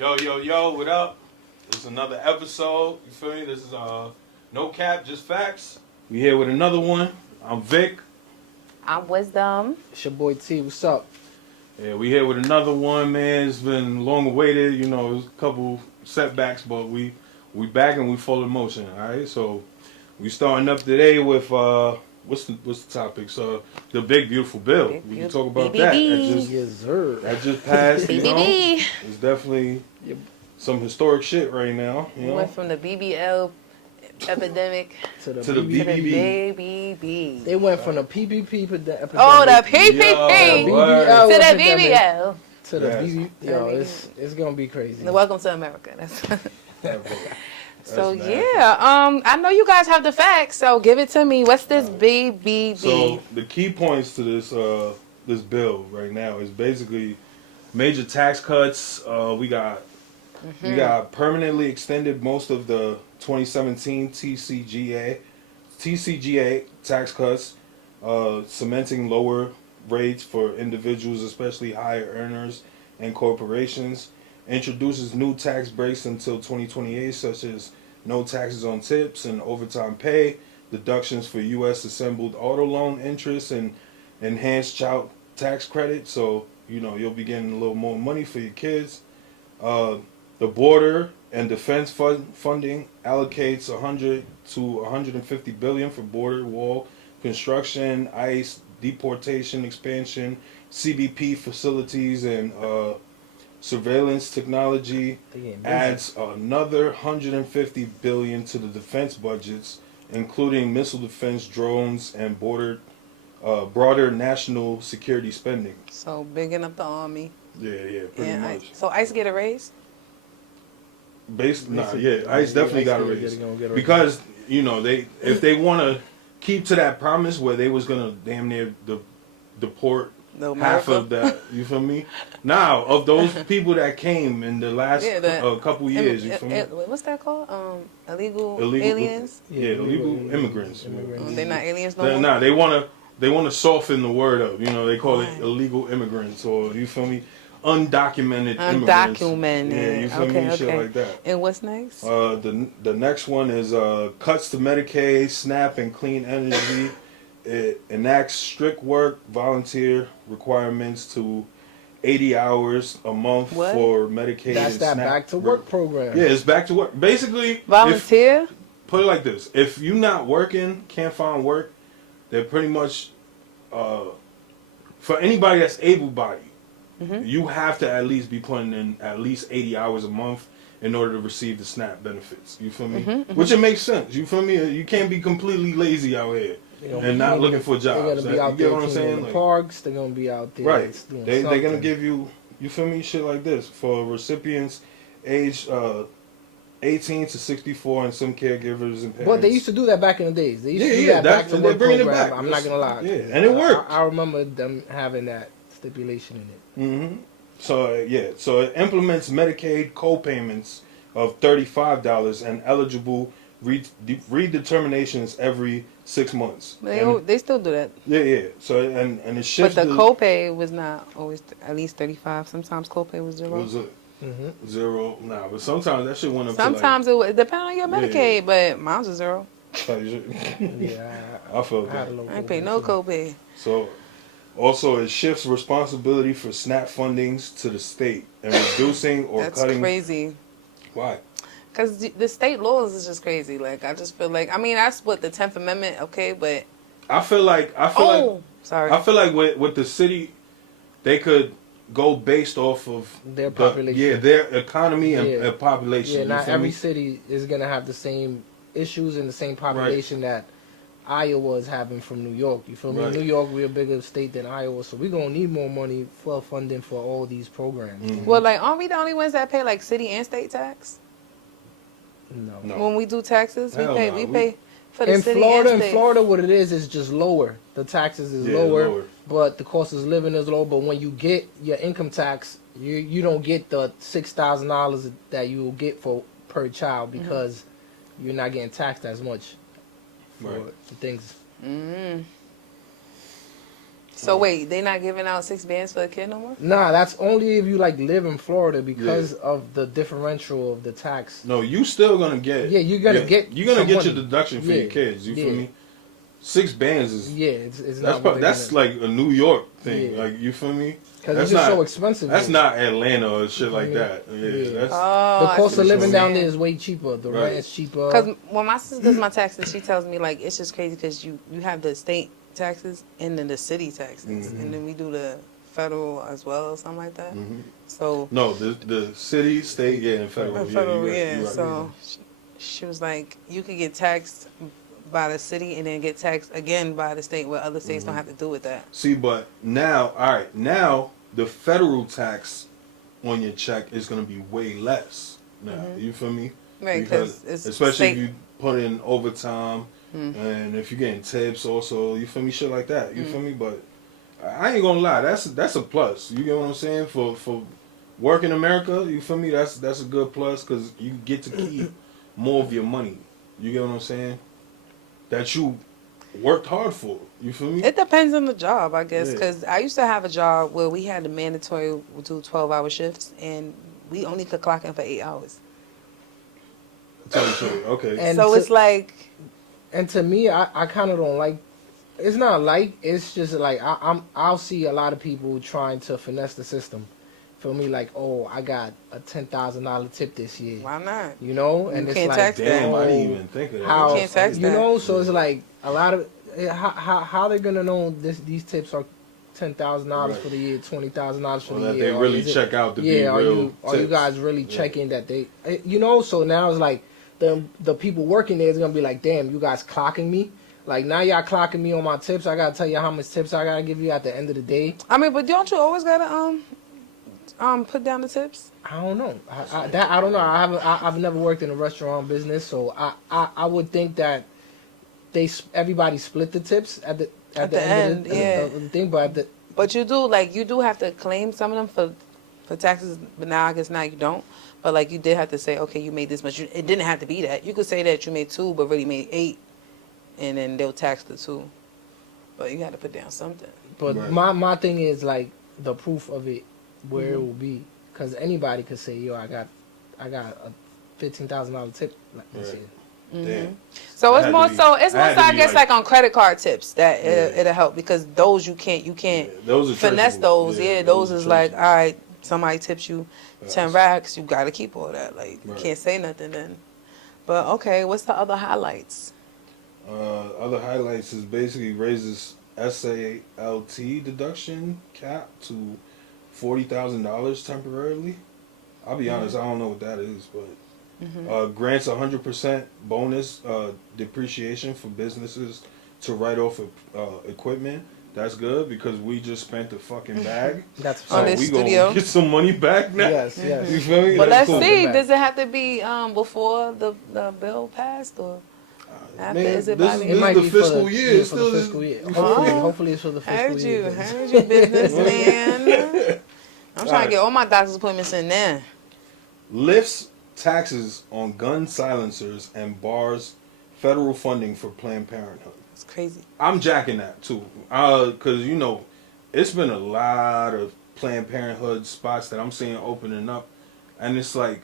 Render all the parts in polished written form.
Yo, what up? This is another episode. You feel me? This is No Cap Just Fax. We here with another one. I'm Vic. I'm Wisdom. It's your boy T. What's up? Yeah, we here with another one, man. It's been long awaited. You know, there's a couple setbacks, but we back and we full in motion. All right, so we starting up today with what's the topic? So the big beautiful bill. We can talk about that. That just passed. You know, it's definitely some historic shit right now. You know? Went from the BBL epidemic to the BBB. They went from the PPP epidemic. Oh, the PPP BBL to the BBL. To the BB. Yo, it's gonna be crazy. Welcome to America. So That's yeah, I know you guys have the facts, so give it to me. What's this BBB? So the key points to this bill right now is basically major tax cuts. We got permanently extended most of the 2017 TCJA tax cuts, cementing lower rates for individuals, especially higher earners and corporations. Introduces new tax breaks until 2028, such as no taxes on tips and overtime pay, deductions for U.S. assembled auto loan interest, and enhanced child tax credit. So, you know, you'll be getting a little more money for your kids. The border and defense funding allocates 100 to 150 billion for border wall construction, ICE deportation expansion, CBP facilities, and surveillance technology. Adds another 150 billion to the defense budgets, including missile defense, drones, and broader national security spending. So bigging up the army. Yeah, pretty much. So ICE get a raise? ICE definitely got a raise because you know if they want to keep to that promise where they was gonna damn near deport half of that, you feel me? Now of those people that came in the last couple years, you feel me? What's that called? Illegal aliens? Illegal immigrants. They're not aliens no more? Nah, they want to soften the word up. You know, they call it illegal immigrants, or you feel me? Undocumented immigrants. Yeah, you feel me? Shit like that. And what's next? The next one is cuts to Medicaid, SNAP, and clean energy. It enacts strict work volunteer requirements to 80 hours a month for Medicaid. That's and that SNAP back to work program. Yeah, it's back to work. Basically, volunteer. Put it like this: if you're not working, can't find work, they're pretty much for anybody that's able-bodied. You have to at least be putting in at least 80 hours a month in order to receive the SNAP benefits. You feel me? Which it makes sense. You feel me? You can't be completely lazy out here and not looking for jobs. They're gonna be out there what I'm saying? in the parks. They're gonna be out there. Right. They're gonna give you feel me? Shit like this for recipients aged 18 to 64 and some caregivers and parents. But they used to do that back in the days. They used to do that back to work program. It back. I'm not gonna lie. Yeah, and it worked. I remember them having that stipulation in it. So it implements Medicaid co-payments of $35 and eligible redeterminations every 6 months. They still do that. Yeah. So and it shifts. But the copay was not always at least 35. Sometimes copay was zero. Was it zero? Nah, but sometimes that shit went up. Sometimes it would depend on your Medicaid, but mine was zero. I felt that. I ain't pay no copay. So. Also, it shifts responsibility for SNAP fundings to the state and reducing or cutting. That's crazy. Why? Because the state laws is just crazy. Like, I just feel like, I mean, that's what the 10th Amendment, okay, but. I feel like with the city, they could go based off of their population. Their economy and population. Yeah, not every city is going to have the same issues and the same population that Iowa is having from New York. You feel me? New York, we're a bigger state than Iowa, so we're going to need more money for funding for all these programs. Well, like, aren't we the only ones that pay, like, city and state tax? No. When we do taxes, we pay for the city Florida, and state. In Florida, what it is just lower. The taxes is lower, but the cost of living is low. But when you get your income tax, you don't get the $6,000 that you will get per child because you're not getting taxed as much for things. So wait, they not giving out 6 bands for a kid no more? Nah, that's only if you like live in Florida because of the differential of the tax. No, you still gonna get. Yeah, you're gonna get. You're gonna some get money. your deduction for your kids. You feel me? 6 bands is. Yeah, it's not. That's like a New York thing. Like, you feel me? Because it's just so expensive. That's not Atlanta or shit like that. Yeah, that's the cost of living down there is way cheaper. The rent is cheaper. Because when my sister does my taxes, she tells me like it's just crazy because you have the state taxes and then the city taxes, and then we do the federal as well or something like that. So no, the city, state, and federal. Federal, so she was like, you could get taxed by the city and then get taxed again by the state, where other states don't have to do with that. See, but now, now the federal tax on your check is going to be way less now. You feel me? Right, because it's especially if you put in overtime and if you're getting tips also, you feel me? Shit like that. You feel me? But I ain't gonna lie, that's a plus. You get what I'm saying? For work in America, you feel me? That's a good plus because you get to keep more of your money. You get what I'm saying? That you worked hard for. You feel me? It depends on the job, I guess, because I used to have a job where we had a mandatory do 12-hour shifts, and we only could clock in for 8 hours. Okay. And so it's like... And to me, I kind of don't like... It's not like, it's just like, I'll see a lot of people trying to finesse the system. Feel me? Like, oh, I got a $10,000 tip this year. Why not? You know? And you it's can't like, tax damn, that. I didn't even think of that. How, you can't tax you that. know? So it's like, a lot of... How they going to know these tips are $10,000 for the year, $20,000 for the year? That they really check out to be real are you guys really checking that they... You know? So now it's like, the people working there is going to be like, damn, you guys clocking me? Like, now y'all clocking me on my tips. I got to tell you how much tips I got to give you at the end of the day. I mean, but don't you always got to put down the tips? I don't know. I don't know. I've never worked in a restaurant business, so I would think that everybody split the tips at the end of the thing, but you do have to claim some of them for taxes. But now I guess now you don't. But like you did have to say, okay, you made this much. It didn't have to be that. You could say that you made 2, but really made 8, and then they'll tax the 2. But you had to put down something. But my thing is like the proof of it, where it will be, because anybody could say, yo, I got a $15,000 tip this year. Mm-hmm. So it's more so I guess like on credit card tips that it'll help, because those you can't those are finesse those. Those is like, all right, somebody tips you 10 racks, you gotta keep all that. Like you can't say nothing then. But okay, what's the other highlights? Other highlights is basically raises SALT deduction cap to $40,000 temporarily. I'll be honest, I don't know what that is, but grants 100% bonus depreciation for businesses to write off equipment. That's good because we just spent the fucking bag. That's so we gonna get some money back now. Yes. You feel me? But That's let's see. Does it have to be before the bill passed or after? Man, is it this by is the the fiscal year. Yeah, for the fiscal year. Hopefully it's for the fiscal year. Heard you, businessman. I'm trying to get all my doctor's appointments in there. Lifts taxes on gun silencers and bars federal funding for Planned Parenthood. It's crazy. I'm jacking that too, because it's been a lot of Planned Parenthood spots that I'm seeing opening up, and it's like,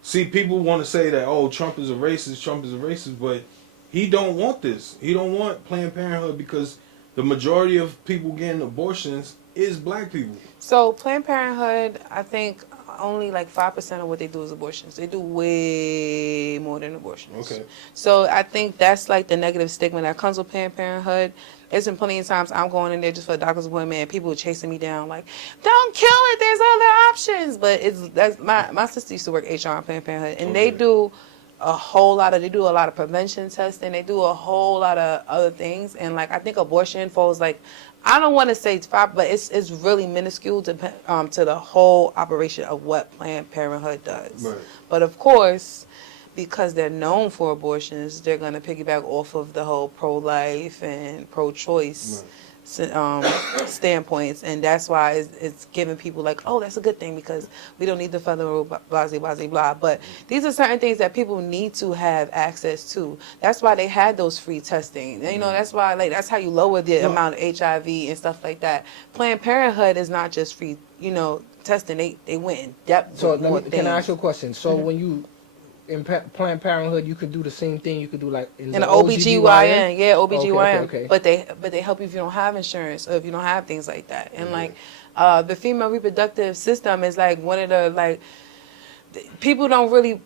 see, people want to say that, oh, Trump is a racist, but he don't want this. He don't want Planned Parenthood because the majority of people getting abortions is black people. So Planned Parenthood, I think only like 5% of what they do is abortions. They do way more than abortions. Okay. So I think that's like the negative stigma that comes with Planned Parenthood. There's been plenty of times I'm going in there just for a doctor's appointment and people are chasing me down like, don't kill it, there's other options. But that's my sister used to work HR on Planned Parenthood, and they do a lot of prevention testing. They do a whole lot of other things, and like I think abortion falls like, I don't want to say it's 5, but it's really minuscule to the whole operation of what Planned Parenthood does. Right. But of course, because they're known for abortions, they're going to piggyback off of the whole pro-life and pro-choice standpoints, and that's why it's giving people like, oh, that's a good thing because we don't need the federal blah blah blah. But these are certain things that people need to have access to. That's why they had those free testing. You know, that's why that's how you lower the amount of HIV and stuff like that. Planned Parenthood is not just free, testing. They went in depth. So can I ask you a question? So when you in Planned Parenthood, you could do the same thing. You could do like in the OBGYN, yeah, OBGYN. Okay. But they help you if you don't have insurance or if you don't have things like that. And the female reproductive system is like one of the people don't really.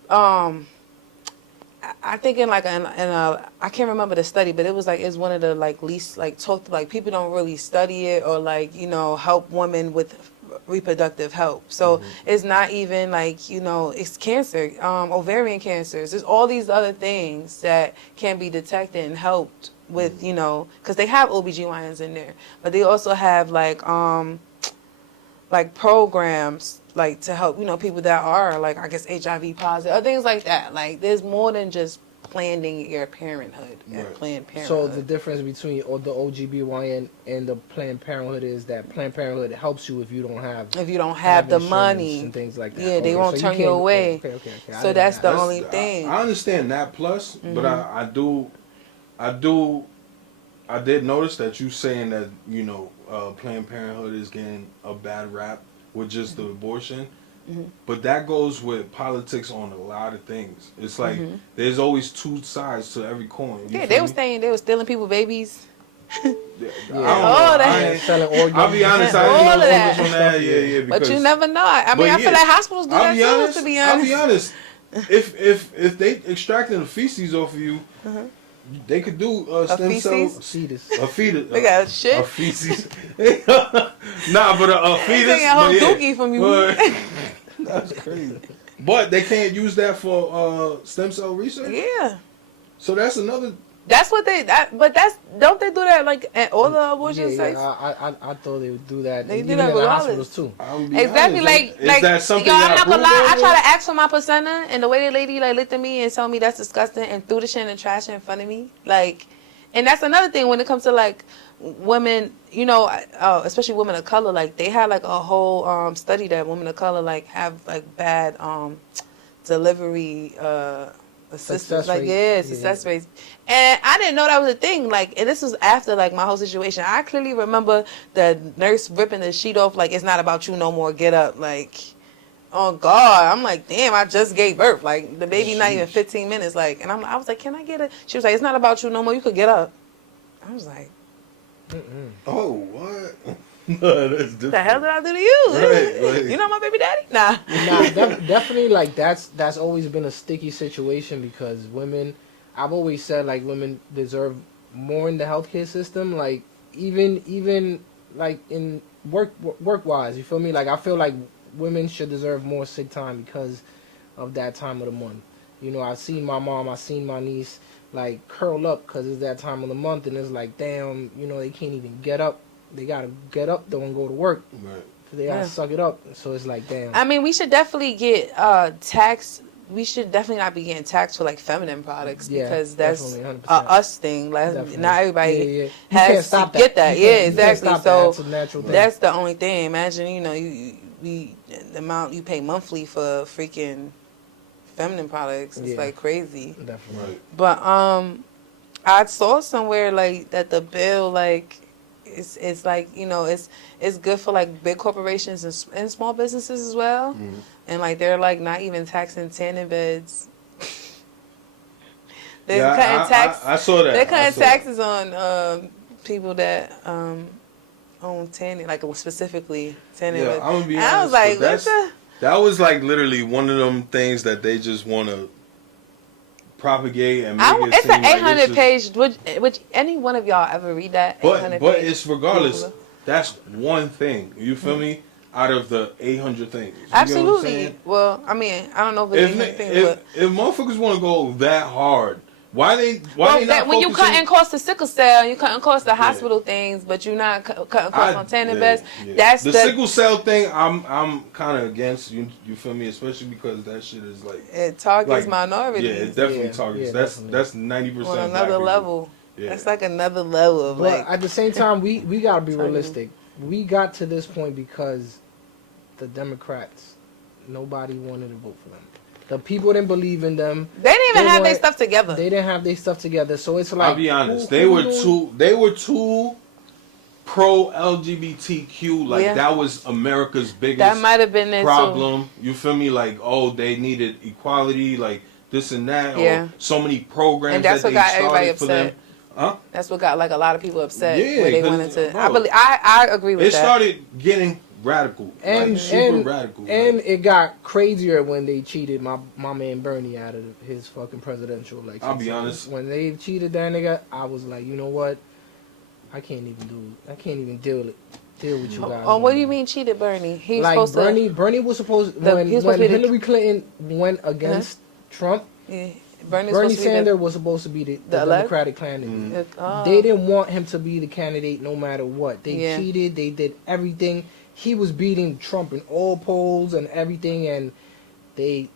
I think in a I can't remember the study, but it was it's one of the least talked people don't really study it or help women with reproductive health. So it's not even it's cancer, ovarian cancers. There's all these other things that can be detected and helped with, because they have OBGYNs in there, but they also have programs to help, people that are I guess HIV positive or things like that. There's more than just planning your parenthood and Planned Parenthood. So the difference between the OGBYN and the Planned Parenthood is that Planned Parenthood helps you if you don't have the money and things like that. Yeah, they won't turn you away. Okay. So that's the only thing. I understand that plus, but I did notice that you saying that Planned Parenthood is getting a bad rap with just the abortion. But that goes with politics on a lot of things. It's there's always two sides to every coin. They were stealing people's babies. I ain't selling organs. I'll be honest, I didn't know so much on that. Yeah. But you never know. I feel like hospitals do that too. To be honest, I'll be honest. If they extracting the feces off of you. They could do stem cells. A fetus. They got shit. A feces. Nah, but a fetus. A whole dookie from you. That's crazy. But they can't use that for stem cell research? Yeah. So that's another... That's what don't they do that at all the abortion sites? I thought they would do that. They do that with hospitals too. Exactly, is that something I'm not gonna lie. I try to ask for my placenta, and the way the lady looked at me and told me that's disgusting and threw the shit in the trash in front of me, and that's another thing when it comes to women, especially women of color. They had a whole study that women of color have bad delivery. Success rates. And I didn't know that was a thing. And this was after my whole situation. I clearly remember the nurse ripping the sheet off. It's not about you no more. Get up. Oh God. I'm damn. I just gave birth. The baby not even 15 minutes. And I was like, can I get it? She was like, it's not about you no more. You could get up. I was like, oh what? No, that's different. The hell did I do to you? Right. You know my baby daddy? Nah. Definitely that's always been a sticky situation because women, I've always said women deserve more in the healthcare system. Even in work wise, you feel me? I feel like women should deserve more sick time because of that time of the month. I've seen my mom, I've seen my niece curl up because it's that time of the month and it's damn, they can't even get up. They gotta get up though and go to work. Right. They gotta suck it up. So it's damn. I mean, we should definitely get taxed. We should definitely not be getting taxed for feminine products because that's us thing. Not everybody has to get that. Yeah, exactly. So that's the only thing. Imagine the amount you pay monthly for freaking feminine products. It's crazy. Definitely. Right. But I saw somewhere that the bill it's it's good for big corporations and small businesses as well, and they're not even taxing tanning beds. They're cutting tax. I saw that. They're cutting taxes on people that own tanning, specifically tanning beds. I'm gonna be honest, I was like, that was literally one of them things that they just want to propagate and make it it's seem an 800 page. Would any one of y'all ever read that? But it's regardless. That's one thing. You feel me? Out of the 800 things. You absolutely. Well, I mean, I don't know if it's 800 things, but if motherfuckers want to go that hard, why they not when you cutting costs to sickle cell, you cutting costs to hospital things, but you're not cutting costs on tanning beds. That's the sickle cell thing. I'm kind of against. You feel me? Especially because that shit is it targets minorities. Yeah, it definitely targets. That's 90% on another level. Yeah. That's like another level of But like. at the same time, we gotta be Tell you. realistic. We got to this point because the Democrats, nobody wanted to vote for them. The people didn't believe in them. They didn't even have their weren't- stuff together. They didn't have their stuff together. So it's like, I'll be honest. who They were doing- too pro LGBTQ. Like Yeah. that was America's biggest That might have been it problem. You feel me? Like, oh, they needed equality, like this and that. Yeah. Or so many programs And that's that what they got everybody started for them. upset. Huh? That's what got like a lot of people upset. Yeah, where they 'cause, wanted to. bro, I agree with It that. started getting radical, And like super and, radical. and like, it got crazier when they cheated my man Bernie out of his fucking presidential election. I'll be So honest. when they cheated that nigga, I was like, you know what? I can't even deal with you guys. Oh, what do no you more. mean cheated Bernie? He was Like supposed Bernie was supposed The- when he was supposed when to be the- Hillary Clinton went against Trump. to. Yeah, Bernie supposed to be Sanders was supposed to be the elect? Democratic candidate. The, oh. They didn't want him to be the candidate no matter what. They Yeah. cheated. They did everything. He was beating Trump in all polls and everything, and they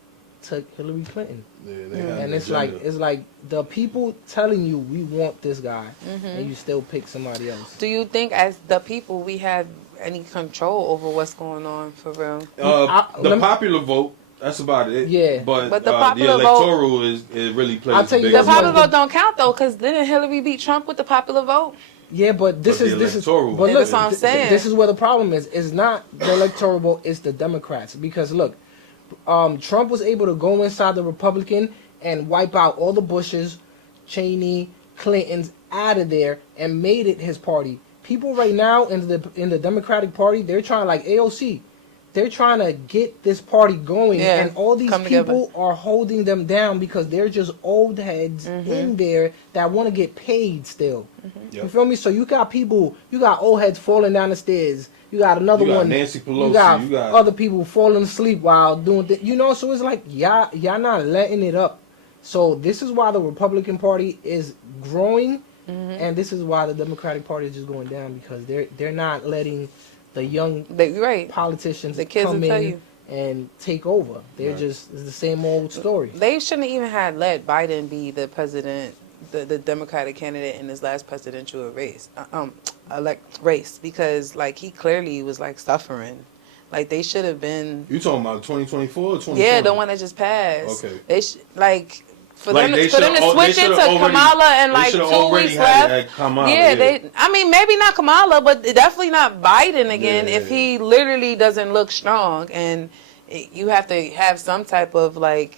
took Hillary Clinton. yeah, they had And an it's agenda. like the people telling you we want this guy, Mm-hmm. and you still pick somebody else. Do you think, as the people, we have any control over what's going on for real? The let me- popular vote. That's about it. Yeah. but But the the popular vote- electoral it really plays. I'll tell you a big The this role. popular much, vote don't count though, because didn't Hillary beat Trump with the popular vote? Yeah, but this But is the this is electoral but vote. look, That's what I'm saying. this is where the problem is. It's not the electoral vote, it's the Democrats. Because look, Trump was able to go inside the Republican and wipe out all the Bushes, Cheney, Clintons out of there and made it his party. People right now in the Democratic Party, they're trying, like AOC, they're trying to get this party going, Yeah, and all these come people are holding them down because they're just old heads in there that want to get paid still. You Yep. feel me? So you got old heads falling down the stairs. You got another You got one. Nancy Pelosi, You got you got- other people falling asleep while doing things. You know, so it's like y'all not letting it up. So this is why the Republican Party is growing, and this is why the Democratic Party is just going down because they're not letting the young Right. politicians The kids come will tell in you. and take over. They're Right. just it's the same old story. They shouldn't even have let Biden be the president, the Democratic candidate in his last presidential race, race, because like he clearly was like suffering. Like they should have been. You talking about 2024 or 2020? Yeah, the one that just passed. Okay. They like. For Like, them, they for them to should've- they switch it to should've already- Kamala and they like should've 2 already weeks had left. it at Kamala, yeah, yeah. they. I mean, maybe not Kamala, but definitely not Biden again. Yeah. If he literally doesn't look strong, and you have to have some type of like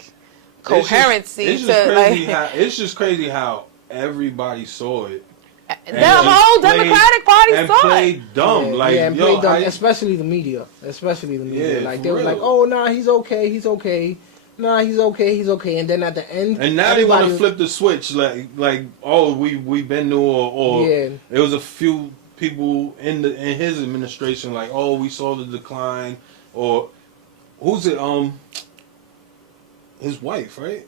coherency It's to just crazy like. it's just crazy how everybody saw it. The and whole played- Democratic Party and saw it. played dumb. Yeah, like, yeah, and yo, played dumb, I- especially the media. Yeah, Like for they were real. like, "Oh, nah, he's okay. Nah, he's okay." And then at the end, and now they want everybody to flip the switch, like oh, we've been new, or Yeah. there was a few people in his administration like, oh, we saw the decline, or who's it? His wife, right?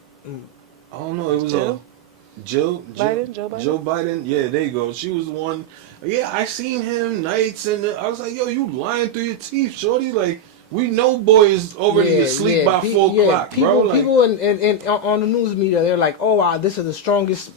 I don't know. It was Jill? Biden? Joe Biden? Joe Biden. Yeah, there you go. She was the one. Yeah, I seen him nights, and I was like, yo, you lying through your teeth, shorty. Like, we know boy is already asleep by 4 o'clock, people, bro. Like, people in on the news media, they're like, "Oh, wow, this is the strongest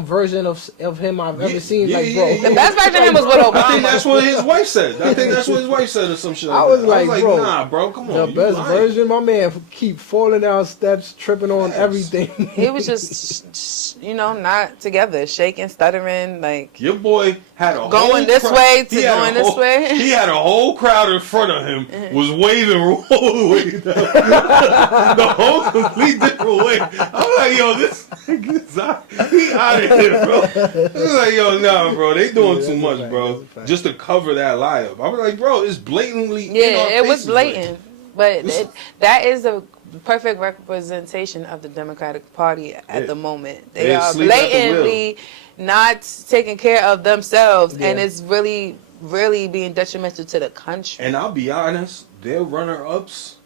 version of him I've ever seen." yeah, Like, bro, yeah. The best version of him was with Obama. I think that's what his wife said. Or some shit. I was like, bro, nah, bro, come on. the you best lying. version. My man keep falling down steps, tripping on Yes. everything. He was just, not together, shaking, stuttering, like Your boy had a going whole this crowd- way to he had a going this whole- way. He had a whole crowd in front of him was waving all the way down. The whole complete different way. I'm like, yo, this nigga's out. He out of here, bro. I was like, yo, nah, bro. They doing Yeah, too that's a much, fact, bro. that's a fact. Just to cover that lie up. I was like, bro, it's blatantly in Yeah, our it was faces, blatant. But that is a perfect representation of the Democratic Party at Yeah. the moment. They They are asleep at the wheel. blatantly not taking care of themselves, and Yeah. it's really, really being detrimental to the country. And I'll be honest, their runner-ups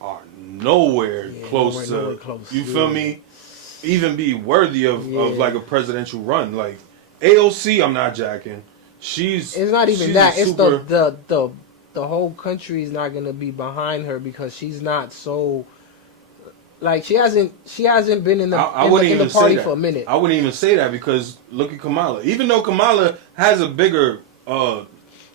are nowhere Yeah, close nowhere to. close. You feel Yeah. me? Even be worthy of Yeah. like a presidential run. Like AOC, I'm not jacking. She's. It's not even she's that. a It's super- the whole country is not gonna be behind her because she's not so. Like she hasn't been in the I party for a minute. I wouldn't even say that because look at Kamala. Even though Kamala has a bigger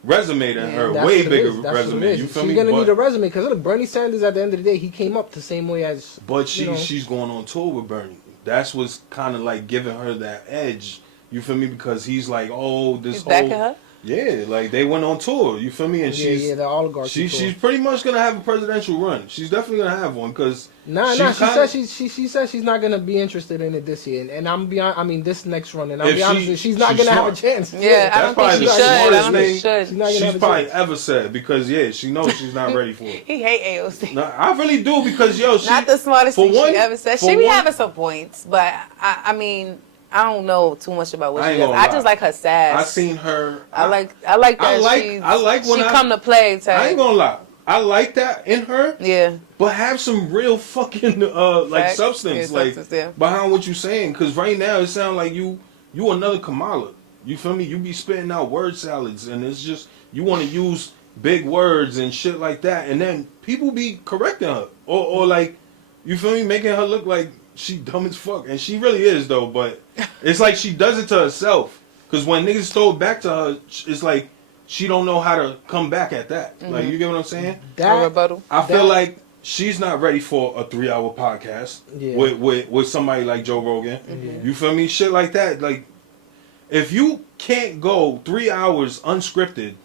resume than her, way bigger resume. You feel me? She's gonna need a resume because look, Bernie Sanders at the end of the day, he came up the same way as. But she's going on tour with Bernie. That's what's kind of like giving her that edge. You feel me? Because he's like, oh, this he's whole backing her? Yeah, like they went on tour. You feel me? And the oligarchy. She's pretty much gonna have a presidential run. She's definitely gonna have one because she said she's not gonna be interested in it this year. And I'm beyond. I mean, this next run. And I'm be honest with you, she's not gonna have a chance. Yeah, I don't think she should. I don't think she should. She's probably ever said because she knows she's not ready for it. He hate AOC. No, I really do because she not the smartest thing she ever said. She be having some points, but I mean. I don't know too much about what she does. I just like her sass. I seen her. I like that. I like when she come to play. Type. I ain't gonna lie. I like that in her. Yeah. But have some real fucking like substance, behind what you saying. Because right now it sounds like you another Kamala. You feel me? You be spitting out word salads, and it's just you want to use big words and shit like that, and then people be correcting her or like you feel me, making her look like. She dumb as fuck, and she really is though. But it's like she does it to herself. Cause when niggas throw it back to her, it's like she don't know how to come back at that. Mm-hmm. Like you get what I'm saying? I feel like she's not ready for a 3-hour podcast with somebody like Joe Rogan. Mm-hmm. You feel me? Shit like that. Like if you can't go 3 hours unscripted,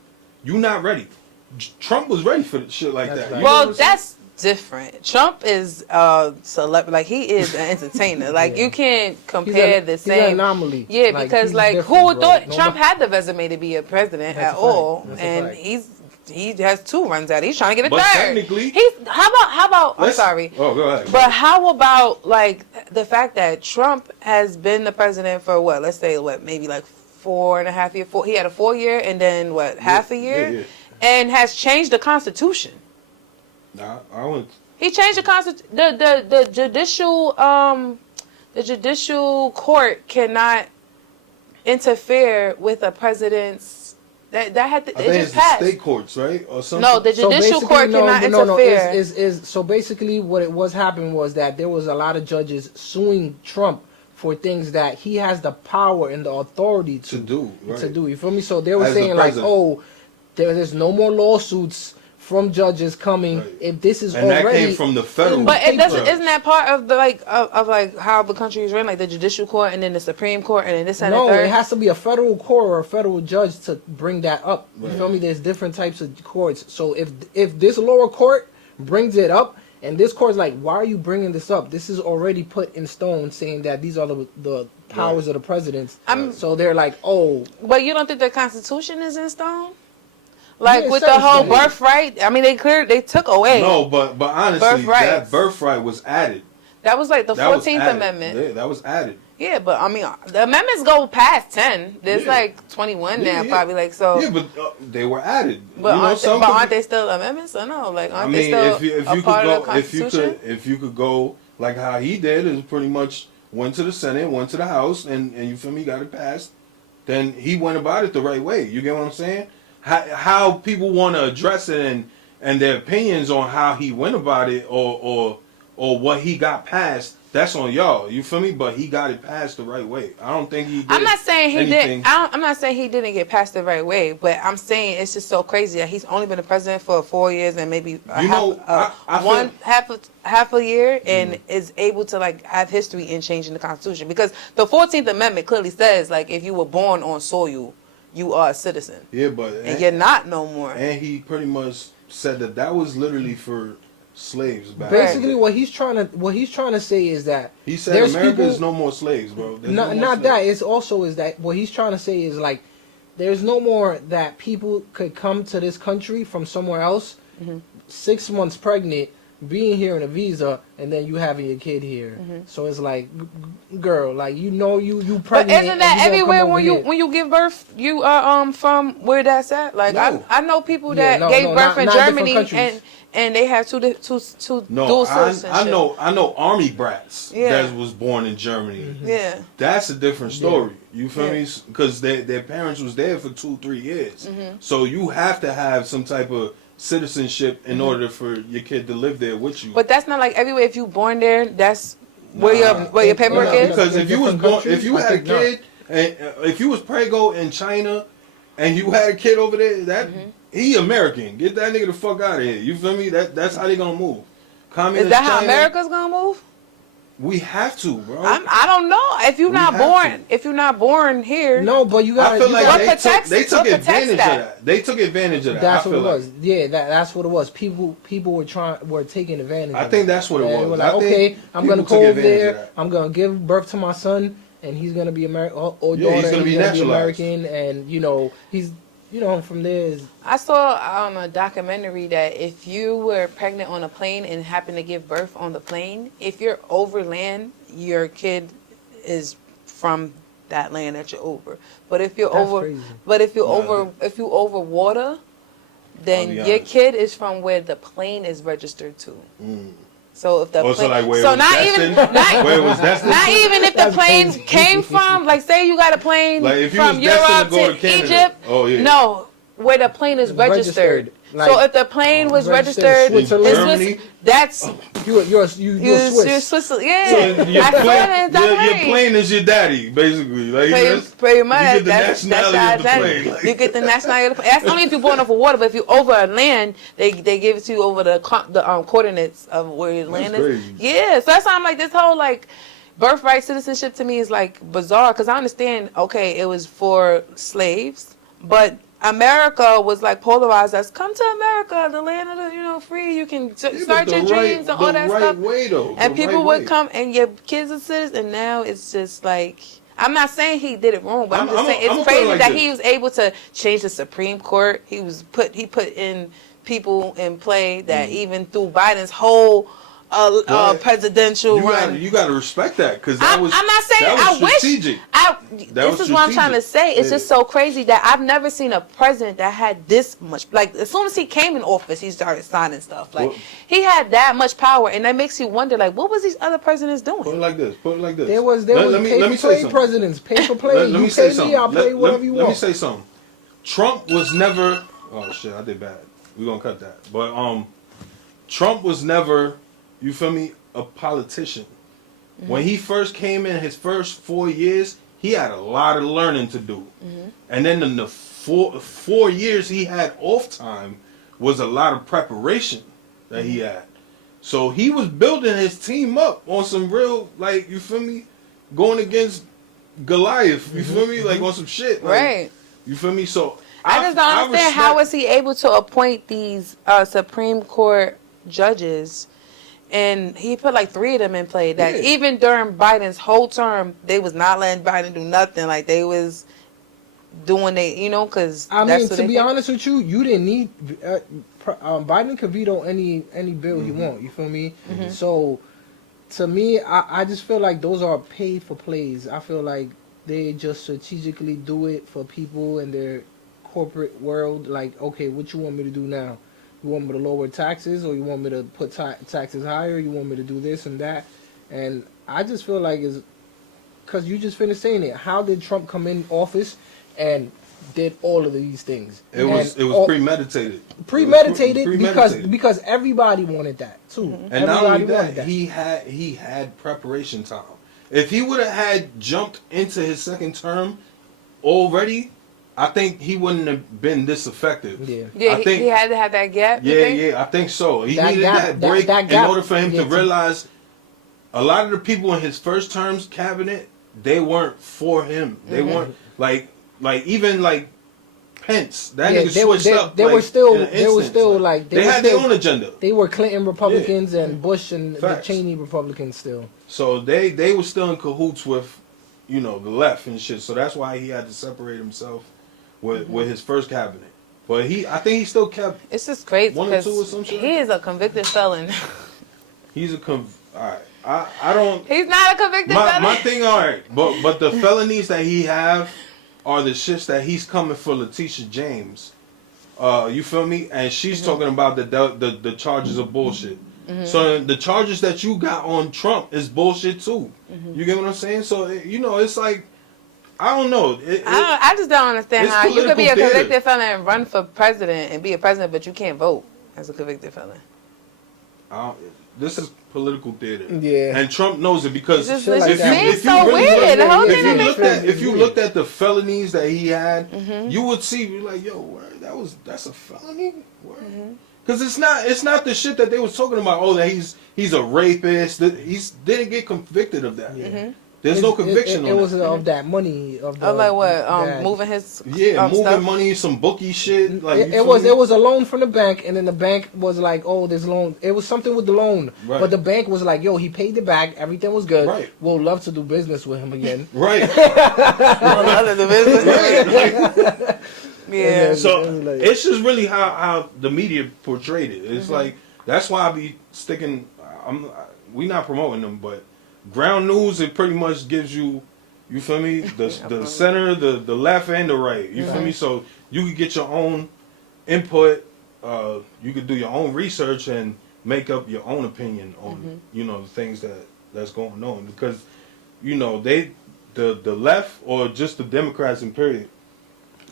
you not ready. Trump was ready for shit like that. Right. Well, that's different. Trump is celebrity, like he is an entertainer. Like you can't compare the same. He's an anomaly. Yeah, because like who would thought Trump had the resume to be a president at all, and he has 2 runs out. He's trying to get a third. Technically, how about? I'm sorry. Oh, go ahead. But how about like the fact that Trump has been the president for what? Let's say maybe like 4.5 years. He had a 4-year and then half a year, and has changed the Constitution. Nah, I wouldn't. He changed the constitution. The judicial court cannot interfere with a president's. That had to. It just passed. The state courts, right, or something. No, the judicial court cannot interfere. So basically, what was happening was that there was a lot of judges suing Trump for things that he has the power and the authority to do. Right. You feel me? So they were saying like, oh, there's no more lawsuits from judges coming if this is already that came from the federal. But it doesn't. Isn't that part of the of how the country is run? Like the judicial court and then the Supreme Court and then this and the third. No, it has to be a federal court or a federal judge to bring that up. You feel me? There's different types of courts. So if this lower court brings it up and this court's like, why are you bringing this up? This is already put in stone, saying that these are the powers of the presidents. So they're like, oh. But you don't think the Constitution is in stone? Like with the whole birthright, I mean they took away. No, but honestly, that birthright was added. That was like the 14th Amendment. Yeah, that was added. Yeah, but I mean the amendments go past 10. There's like 21 now, probably like so. Yeah, but they were added. But aren't they still amendments or no? Like aren't they still a part of the Constitution? If you could go like how he did, is pretty much went to the Senate, went to the House, and you feel me, got it passed. Then he went about it the right way. You get what I'm saying? How people want to address it and their opinions on how he went about it or what he got passed, that's on y'all. You feel me? But he got it passed the right way. I don't think he did. I'm not saying he did. I'm not saying he didn't get passed the right way, but I'm saying it's just so crazy that he's only been the president for 4 years and maybe half a year and is able to like have history in changing the Constitution, because the 14th Amendment clearly says like if you were born on soil, you are a citizen. Yeah, and you're not no more. And he pretty much said that was literally for slaves back. Basically, what he's trying to say is that he said America is no more slaves, bro. Not that. It's also is that what he's trying to say is like there's no more that people could come to this country from somewhere else, 6 months pregnant, being here in a visa, and then you having your kid here. So it's like, girl, like you pregnant. But isn't that everywhere when you give birth? You are from where that's at. Like no. I know people that gave birth in Germany and they have two dual citizens. I know army brats that was born in Germany. Yeah, that's a different story. You feel me? Because their parents was there for 2-3 years. So you have to have some type of citizenship in order for your kid to live there with you. But that's not like everywhere. If you born there, that's where your paperwork is. Because if you was born, if you had a kid, and if you was prego in China, and you had a kid over there, that he American. Get that nigga the fuck out of here. You feel me? That's how they gonna move. Communist Is that how China, America's gonna move? We have to, bro. I don't know. If you're not born here. No, but you got. I feel like they took advantage of that? that. They took advantage of that. That's what it was. Yeah, that's what it was. People were taking advantage. I think that's what it was. They were like, okay, I'm gonna go over there. I'm gonna give birth to my son, and he's gonna be American. Or daughter, he's gonna be American, and he's. From there. I saw on a documentary that if you were pregnant on a plane and happened to give birth on the plane, if you're over land, your kid is from that land that you're over. But if you're if you over water, then your kid is from where the plane is registered to. So if the plane, not even if the plane came from, like, say you got a plane from Europe to Egypt, no, where the plane is registered. Like, so if the plane was registered in Germany, that's you're Swiss. Yeah, so your plane is your daddy, basically. Like pretty much. You get the nationality of the plane. Like. You get the nationality of the plane. That's only if you're born over water. But if you're over land, they give it to you over the coordinates of where your land is. Crazy. Yeah, so that's why I'm like, this whole like birthright citizenship to me is like bizarre, because I understand. Okay, it was for slaves, but America was like polarized as come to America, the land of the free. You can start your dreams and all that stuff. And people would come, and your kids are citizens. And now it's just like, I'm not saying he did it wrong, but I'm just saying it's crazy that he was able to change the Supreme Court. He put in people in play that even through Biden's whole presidential run. You got to respect that, because I'm not saying I wish. This is what I'm trying to say. It's just so crazy that I've never seen a president that had this much. Like, as soon as he came in office, he started signing stuff. Like, he had that much power, and that makes you wonder, like, what was these other presidents doing? Put it like this. There was pay-for-play presidents. Pay-for-play. Let me say something. I'll play whatever you want. Let me say something. Trump was never. Oh shit! I did bad. We're gonna cut that. But Trump was never. You feel me? A politician. When he first came in, his first 4 years, he had a lot of learning to do. And then in the four years he had off time was a lot of preparation that he had. So he was building his team up on some real, like, you feel me? Going against Goliath, you feel me? Like, on some shit. Like, right. You feel me? So I just don't understand how was he able to appoint these Supreme Court judges. And he put like 3 of them in play that even during Biden's whole term, they was not letting Biden do nothing. Like, they was doing because I mean, to be honest with you, you didn't need Biden could veto any bill he want. You feel me? So to me, I just feel like those are paid for plays. I feel like they just strategically do it for people in their corporate world. Like, okay, what you want me to do now? You want me to lower taxes, or you want me to put taxes higher? You want me to do this and that? And I just feel like it's because you just finished saying it. How did Trump come in office and did all of these things? It was premeditated. Because everybody wanted that too. And not only that, he had preparation time. If he would have had jumped into his second term already, I think he wouldn't have been this effective. Yeah, I think he had to have that gap. Yeah, I think so. He needed that break in order for him to realize a lot of the people in his first term's cabinet, they weren't for him. They weren't like even like Pence. That nigga switched up. They were still they had their own agenda. They were Clinton Republicans and Bush and the Cheney Republicans still. So they were still in cahoots with, the left and shit. So that's why he had to separate himself with his first cabinet. But I think he still kept. It's just crazy 1 or 2 or some shit. He is a convicted felon. He's all right. I don't. He's not a convicted felon. My thing, all right. But the felonies that he have are the shits that he's coming for Letitia James. You feel me? And she's talking about the charges of bullshit. So the charges that you got on Trump is bullshit too. You get what I'm saying? So it's like, I don't know. I just don't understand how you could be a convicted felon and run for president and be a president, but you can't vote. as a convicted felon. This is political theater. Yeah. And Trump knows it because It's if just, you so really weird. The whole thing if you looked at the felonies that he had, you would see, you're like, yo, that's a felony? Because it's not the shit that they was talking about. Oh, that he's a rapist. He didn't get convicted of that. There's no conviction on it. It was that. of that money of the. Like what? Moving his. Moving stuff? money, some bookie shit. Like it was a loan from the bank, and then the bank was like, "Oh, this loan." It was something with the loan, but the bank was like, "Yo, he paid it back. Everything was good. Right. We'll love to do business with him again." Right. Other the business. Right. Yeah. So it's just really how the media portrayed it. It's like that's why I be sticking. We not promoting them, but ground news, it pretty much gives you feel me, the center, the left, and the right. You feel me? So you can get your own input. You could do your own research and make up your own opinion on the things that's going on, because the left, or just the Democrats in period,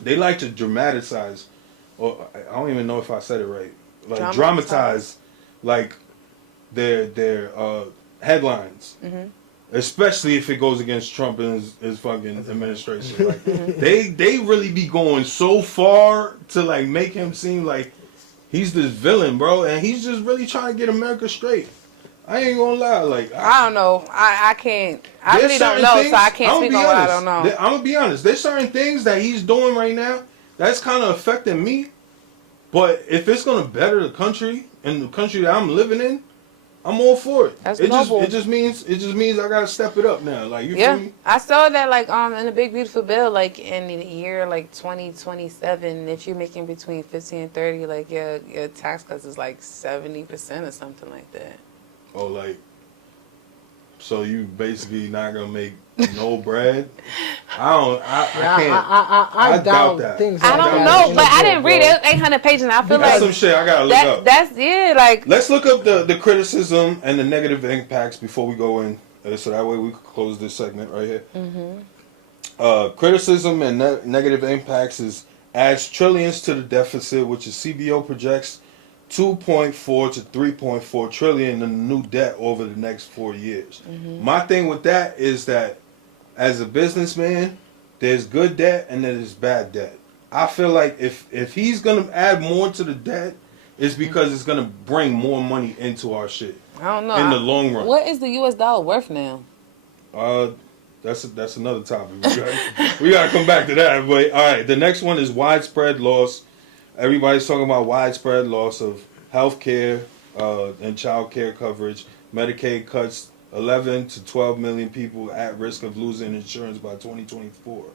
they like to dramatize, or I don't even know if I said it right, like dramatize like their headlines, especially if it goes against Trump and his fucking administration. Like they really be going so far to like make him seem like he's this villain, bro, and he's just really trying to get America straight. I ain't gonna lie, like I don't know. I can't. I really don't know, so I can't speak on what I don't know. I'm gonna be honest. There's certain things that he's doing right now that's kind of affecting me. But if it's gonna better the country and the country that I'm living in, I'm all for it. That's it noble. just means I gotta step it up now. Like you feel me? I saw that like in the Big Beautiful Bill, like in the year like 2027, if you're making between 50 and 30, like your tax cuts is like 70% or something like that. Oh, like, so you basically not gonna make no bread? I doubt that. Things I don't know, but I didn't read it. 800 pages, and I feel that's like some shit I gotta look up. That's like. Let's look up the criticism and the negative impacts before we go in, so that way we can close this segment right here. Criticism and negative impacts adds trillions to the deficit, which is CBO projects 2.4 to 3.4 trillion in new debt over the next 4 years. My thing with that is that as a businessman, there's good debt and there's bad debt. I feel like if he's gonna add more to the debt, it's because it's gonna bring more money into our shit. I don't know. In the long run. What is the US dollar worth now? That's another topic. We gotta come back to that. But all right, the next one is widespread loss. Everybody's talking about widespread loss of health care and child care coverage. Medicaid cuts 11 to 12 million people at risk of losing insurance by 2024.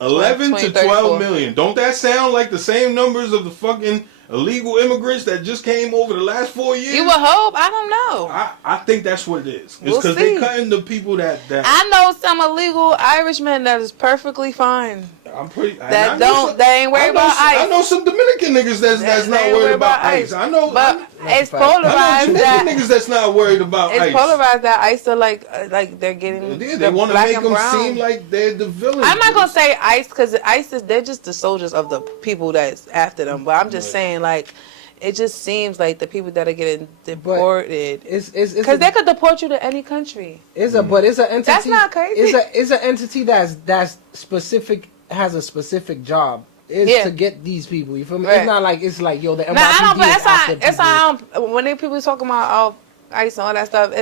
11 to 12 million. Don't that sound like the same numbers of the fucking illegal immigrants that just came over the last 4 years? You would hope. I don't know. I think that's what it is. It's because they cutting the people that... I know some illegal Irishmen that is perfectly fine. I'm pretty... They ain't worried about ICE. I know some Dominican niggas that's not worried about ICE. I know... But it's polarized that... niggas that's not worried about ICE. It's polarized that ICE are like they're getting... They want to make them seem like they're the villains. I'm not going to say ICE, because ICE they're just the soldiers of the people that's after them. But I'm just saying, like, it just seems like the people that are getting deported, because they could deport you to any country. But it's an entity. That's not crazy. It's an entity that's specific, has a specific job. It's to get these people. You feel me? Right. It's not like yo the NYPD. I don't. But it's not. When people talking about ICE and all that stuff,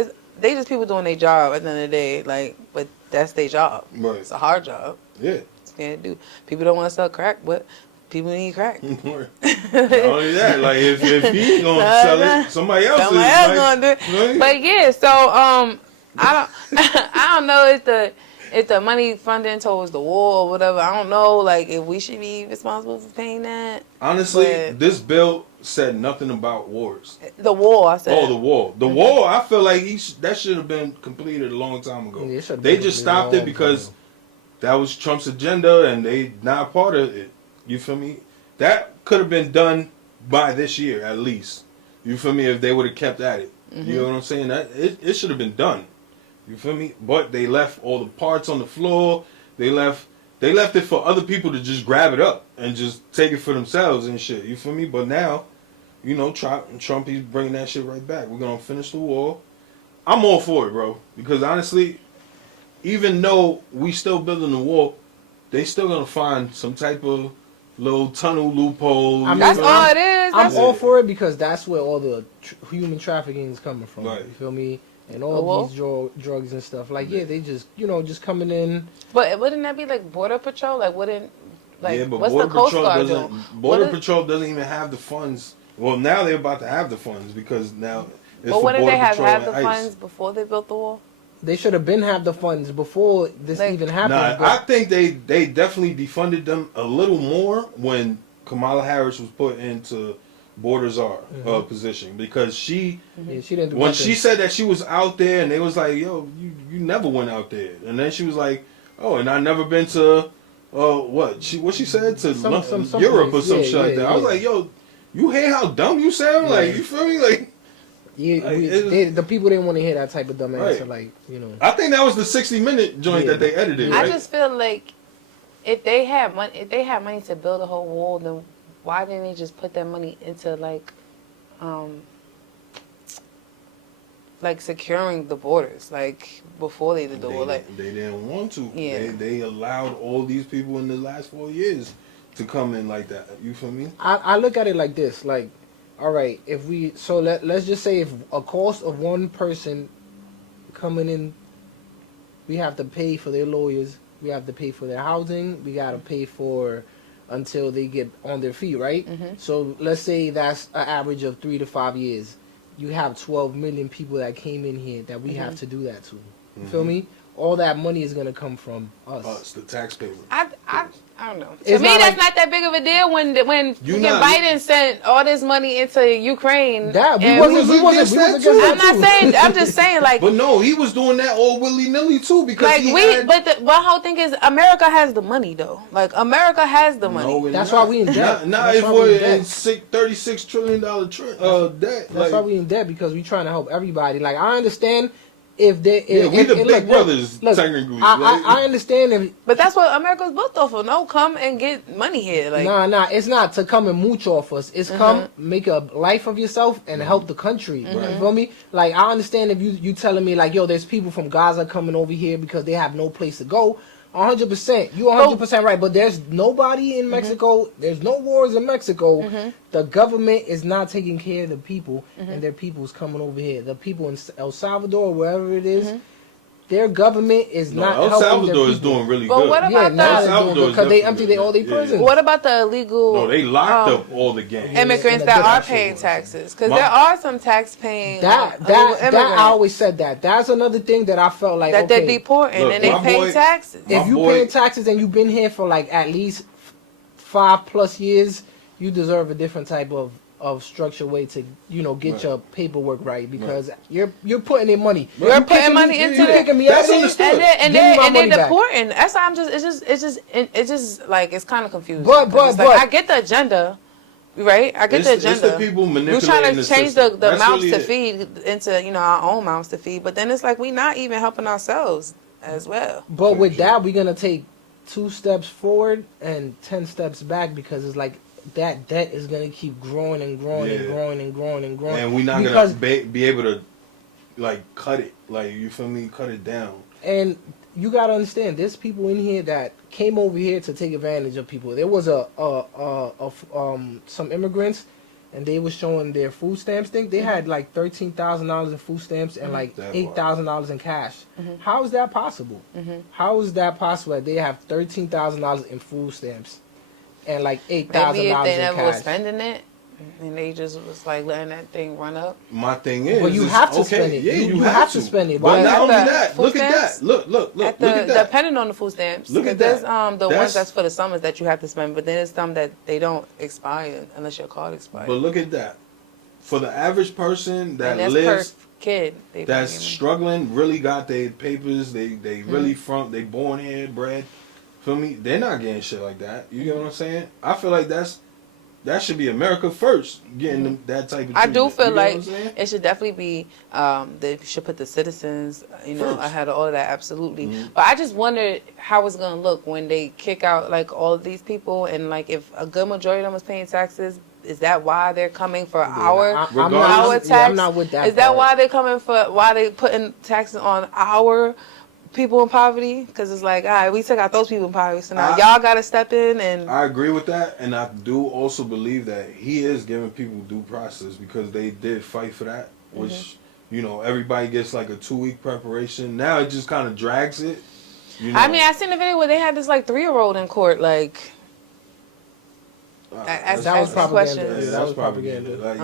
they just people doing their job at the end of the day. Like, but that's their job. Right. It's a hard job. Yeah. Can't do. People don't want to sell crack, but people need crack. Not only that, like if he ain't gonna sell it, somebody else gonna do it. Right? But yeah, so I don't know if the money funding towards the war or whatever. I don't know, like if we should be responsible for paying that. Honestly, this bill said nothing about wars. The war, I said. Oh, the war. The war. I feel like that should have been completed a long time ago. Yeah, they just stopped it because that was Trump's agenda, and they not part of it. You feel me? That could have been done by this year at least. You feel me? If they would have kept at it. You know what I'm saying? That it should have been done. You feel me? But they left all the parts on the floor. They left it for other people to just grab it up and just take it for themselves and shit. You feel me? But now you know, Trump, he's bringing that shit right back. We're gonna finish the wall. I'm all for it, bro. Because honestly, even though we still building the wall, they still gonna find some type of little tunnel loophole. That's all it is. I'm all for it because that's where all the human trafficking is coming from. Right. You feel me? And all these drugs and stuff. Like, yeah, they just, you know, just coming in. But wouldn't that be like Border Patrol? Like, wouldn't, like, yeah, but what's Border the Coast Patrol Guard doesn't. doing? Border Patrol doesn't even have the funds. Well, now they're about to have the funds because now it's But for wouldn't Border they have Patrol had and the ICE. funds before they built the wall? They should have been have the funds before this Like, even happened. Nah, but I think they definitely defunded them a little more when Kamala Harris was put into border czar position because she she didn't do when nothing. she said that she was out there and they was like, yo, you never went out there, and then she was like, oh, and I never been to what she said to some Europe place. or some Yeah, shit like that. yeah, I was yeah. like, yo, you hear how dumb you sound? Yeah. Like, you feel me? Like, Yeah, like, the people didn't want to hear that type of dumb answer. Right. Like, you know. I think that was the 60-minute joint that they edited. I Right? just feel like if they had money to build a whole wall, then why didn't they just put that money into like securing the borders, like before they did the wall? Like, they didn't want to. Yeah. They allowed all these people in the last 4 years to come in like that. You feel me? I look at it like this, like, all right, if we let's just say if a cost of one person coming in, we have to pay for their lawyers, we have to pay for their housing, we got to pay for until they get on their feet, right? So let's say that's an average of 3 to 5 years. You have 12 million people that came in here that we have to do that to. You feel me? All that money is gonna come from us. Us, the taxpayers. I don't know. To It's me, not that's like- not that big of a deal when You freaking not- Biden sent all this money into Ukraine. That we and wasn't against that against too. that I'm not too. saying. I'm just saying, like, But no, he was doing that all willy-nilly too because like he we. had... But the whole thing is, America has the money, though. Like, America has the money. No, That's not. why we in debt. Not That's if why we we're in debt. in $36 trillion debt. That's like, why we in debt, because we trying to help everybody. Like, I understand if they yeah, we the big look, brothers, look, technically. I understand if But that's what America's built off of. No, come and get money here. Like, nah, it's not to come and mooch off us. It's come make a life of yourself and help the country. You feel me? Like, I understand if you telling me like, yo, there's people from Gaza coming over here because they have no place to go. 100%. You 100% right. But there's nobody in Mexico. There's no wars in Mexico. The government is not taking care of the people, and their people's coming over here. The people in El Salvador, wherever it is, their government is not El helping Salvador their is people. doing really But good. what Yeah, about now El they're Salvador doing is because they definitely empty all their good. prisons. what about the illegal? No, they locked up all the gangs. Immigrants Yeah, that are that's paying what- taxes, because My- there are some tax paying That immigrants I always said that. That's another thing that I felt like, that okay, they're deporting Look, and they my pay boy- taxes. My if you boy- paying taxes and you've been here for like at least 5+ years, you deserve a different type of structured way to, you know, get Right. your paperwork right, because you're putting in money. Right. You're You putting kicking money me- into you the- kicking me That's out of understood. here? And Give me my they're money back. deporting. That's why I'm just. It's just like it's kind of confusing. But- 'Cause it's but- like, I get the agenda, right? I get the It's agenda. the people We're manipulating trying to the change system. the That's mouths really to it. feed into our own mouths to feed, but then it's like we not even helping ourselves as well. But with that, we're gonna take 2 steps forward and 10 steps back, because it's like that debt is gonna keep growing and growing and Yeah. growing and growing and growing. And we're not Because- gonna be able to like cut it. Like, you feel me? Cut it down. And you gotta understand, there's people in here that came over here to take advantage of people. There was some immigrants, and they was showing their food stamps thing. They had like $13,000 in food stamps and like That $8,000 in cash. How is that possible? How is that possible that they have $13,000 in food stamps and like $8,000 Maybe if they in never was cash? spending it, and they just was like letting that thing run up. My thing is, But you it's have to okay. spend it. Yeah, You have to spend it. But Why- not At only the that, food look at stamps? that. Look At look at that. depending on the food stamps. Look at 'Cause there's that. the That's- ones that's for the summers that you have to spend, but then there's some that they don't expire unless your card expires. But look at that. For the average person that and that's lives, per kid. They that's bring in. struggling, really got their papers, they really they born here, bred. Feel me? They're not getting shit like that. You get what I'm saying? I feel like that should be America first, getting them that type of treatment. I do feel You get like what I'm saying? it should definitely be they should put the citizens, First. ahead of all of that, absolutely. But I just wondered how it's gonna look when they kick out like all of these people, and like if a good majority of them was paying taxes is that why they're coming for I'm our not, tax? I'm not with that. Is that why they're coming for? Why they putting taxes on our people in poverty? Because it's like, all right, we took out those people in poverty, so now y'all got to step in. And I agree with that, and I do also believe that he is giving people due process because they did fight for that, which you know everybody gets like a 2-week preparation. Now it just kind of drags it. You know? I mean, I seen a video where they had this like 3-year-old in court, like. That was propaganda. Yeah, that was propaganda. Like,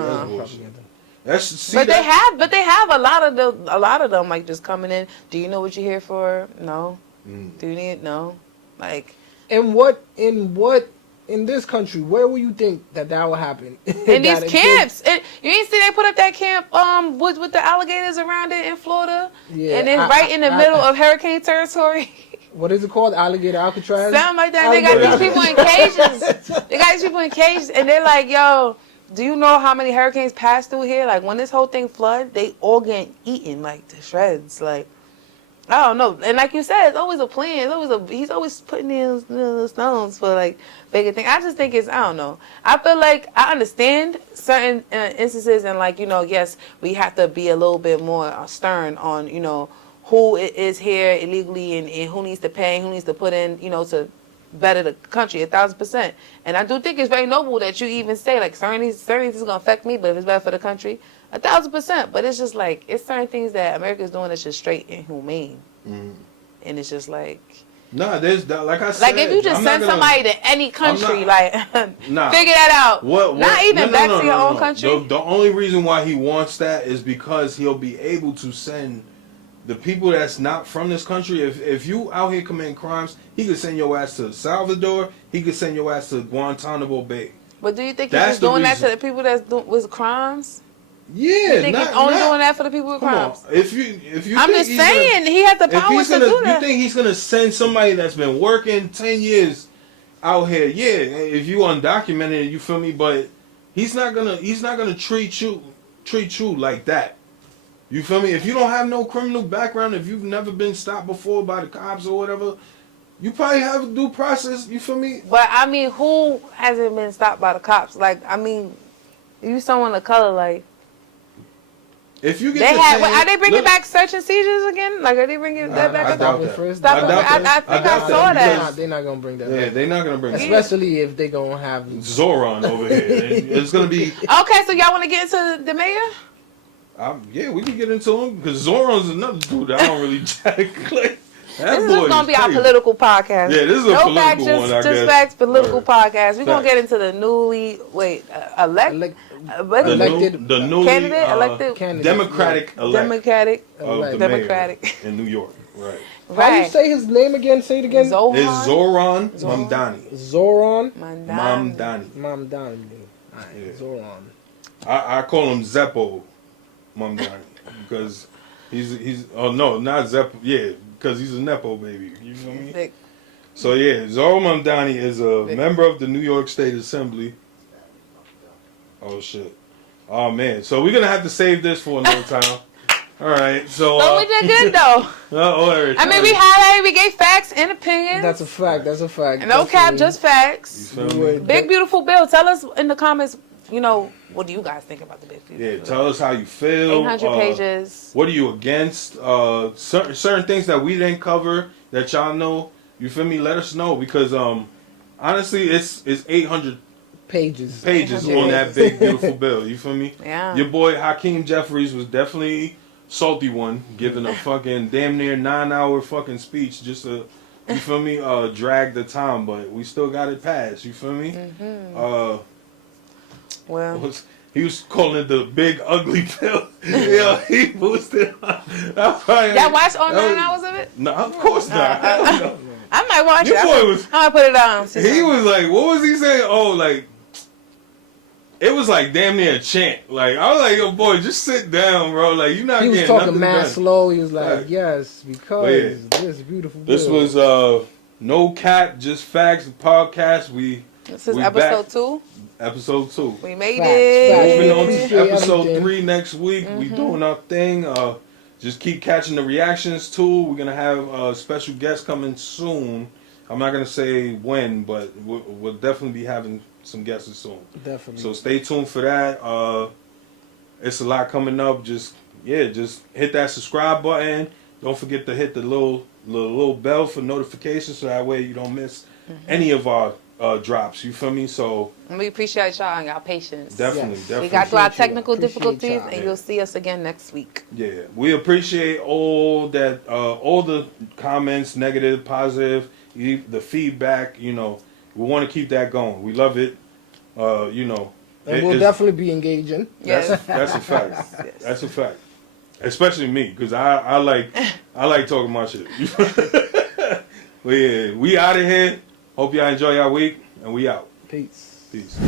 But they have a lot of them like just coming in. Do you know what you're here for? No. Do you need no? Like. In this country, where would you think that would happen? In these camps. You ain't see they put up that camp with the alligators around it in Florida? Yeah. And then right in the middle of hurricane territory. What is it called? Alligator Alcatraz? Something like that. They got these people in cages. They got these people in cages, and they're like, yo, do you know how many hurricanes pass through here? Like, when this whole thing flood, they all get eaten, like, to shreds. Like, I don't know. And like you said, it's always a plan. He's always putting in stones for, like, bigger things. I just think it's, I don't know. I feel like I understand certain instances, and, like, you know, yes, we have to be a little bit more stern on, you know, who is here illegally and who needs to pay, who needs to put in, you know, to better the country 1,000%. And I do think it's very noble that you even say, like, certain things is going to affect me, but if it's better for the country, 1,000%. But it's just like, it's certain things that America is doing that's just straight inhumane. And it's just like. Nah, there's that. Like I said, like if you just send somebody to any country, like figure that out. Not even back to your own country. The only reason why he wants that is because he'll be able to send the people that's not from this country. If you out here committing crimes, he could send your ass to El Salvador. He could send your ass to Guantanamo Bay. But do you think he's just doing that to the people that's with crimes? Yeah, you think he's only doing that for the people with crimes? If you, I'm just saying he has the power to do that. You think he's gonna send somebody that's been working 10 years out here? Yeah, if you undocumented, you feel me? But he's not gonna treat you like that. You feel me? If you don't have no criminal background, if you've never been stopped before by the cops or whatever, you probably have a due process. You feel me? But I mean, who hasn't been stopped by the cops? Like, I mean, you someone of color, like. If you get are they bringing back search and seizures again? Like, are they bringing that back? I doubt that. I think I saw that. They're not gonna bring that. Yeah, back. they're not gonna bring that. Especially if they're gonna have Zoran over here. It's gonna be. Okay, so y'all want to get into the mayor? Yeah, we can get into him because Zoran's another dude that I don't really jack. Like, this is gonna be our political podcast. Yeah, this is a political one. Just facts, political podcast. We're gonna get into the newly elected Democratic in New York. Right. How do you say his name again? Say it again. It's Zoran Mamdani. Zoran Mamdani. Alright, yeah. Zoran. I call him Zeppo Mamdani because he's oh no, not Zeppo. Yeah, because he's a Nepo baby. You feel me? So yeah, Zoran Mamdani is a member of the New York State Assembly. Oh shit. Oh man. So we're gonna have to save this for another time. All right. So. But we did good though. I mean, we highlighted, we gave facts and opinions. That's a fact. And no cap, just facts. Big beautiful bill. Tell us in the comments. You know, what do you guys think about the big beautiful bill? Yeah, tell us how you feel. 800 pages. What are you against? Certain things that we didn't cover that y'all know. You feel me? Let us know because honestly, it's 800 pages on that big beautiful bill. You feel me? Yeah. Your boy Hakeem Jeffries was definitely salty one, giving a fucking damn near 9-hour fucking speech just to, you feel me, drag the time, but we still got it passed. You feel me? Well, he was calling it the big ugly pill. Yeah, he boosted. Y'all watched all 9 hours of it? No, of course not. I might watch it. I might put it on. He was like, what was he saying? Oh, like, it was like damn near a chant. Like, I was like, yo, boy, just sit down, bro. Like, you're not getting nothing done. He was talking mad slow. He was like, yes, because this beautiful bill. This was No Cap Just Fax podcast. This is episode 2? Episode 2. We made it. Moving on to episode 3 next week. We doing our thing. Just keep catching the reactions too. We're gonna have a special guest coming soon. I'm not gonna say when, but we'll definitely be having some guesses soon. Definitely. So stay tuned for that. It's a lot coming up. Just hit that subscribe button. Don't forget to hit the little bell for notifications, so that way you don't miss any of our drops. You feel me? So we appreciate y'all and y'all patience. definitely. We got through our technical Appreciate difficulties, y'all. and you'll see us again next week. Yeah, we appreciate all the comments, negative, positive, the feedback. You know, we want to keep that going. We love it. You know, and we'll definitely be engaging. That's a fact. Yes. That's a fact. Especially me, because I like talking my shit. But yeah, we out of here. Hope y'all enjoy your week, and we out. Peace. Peace.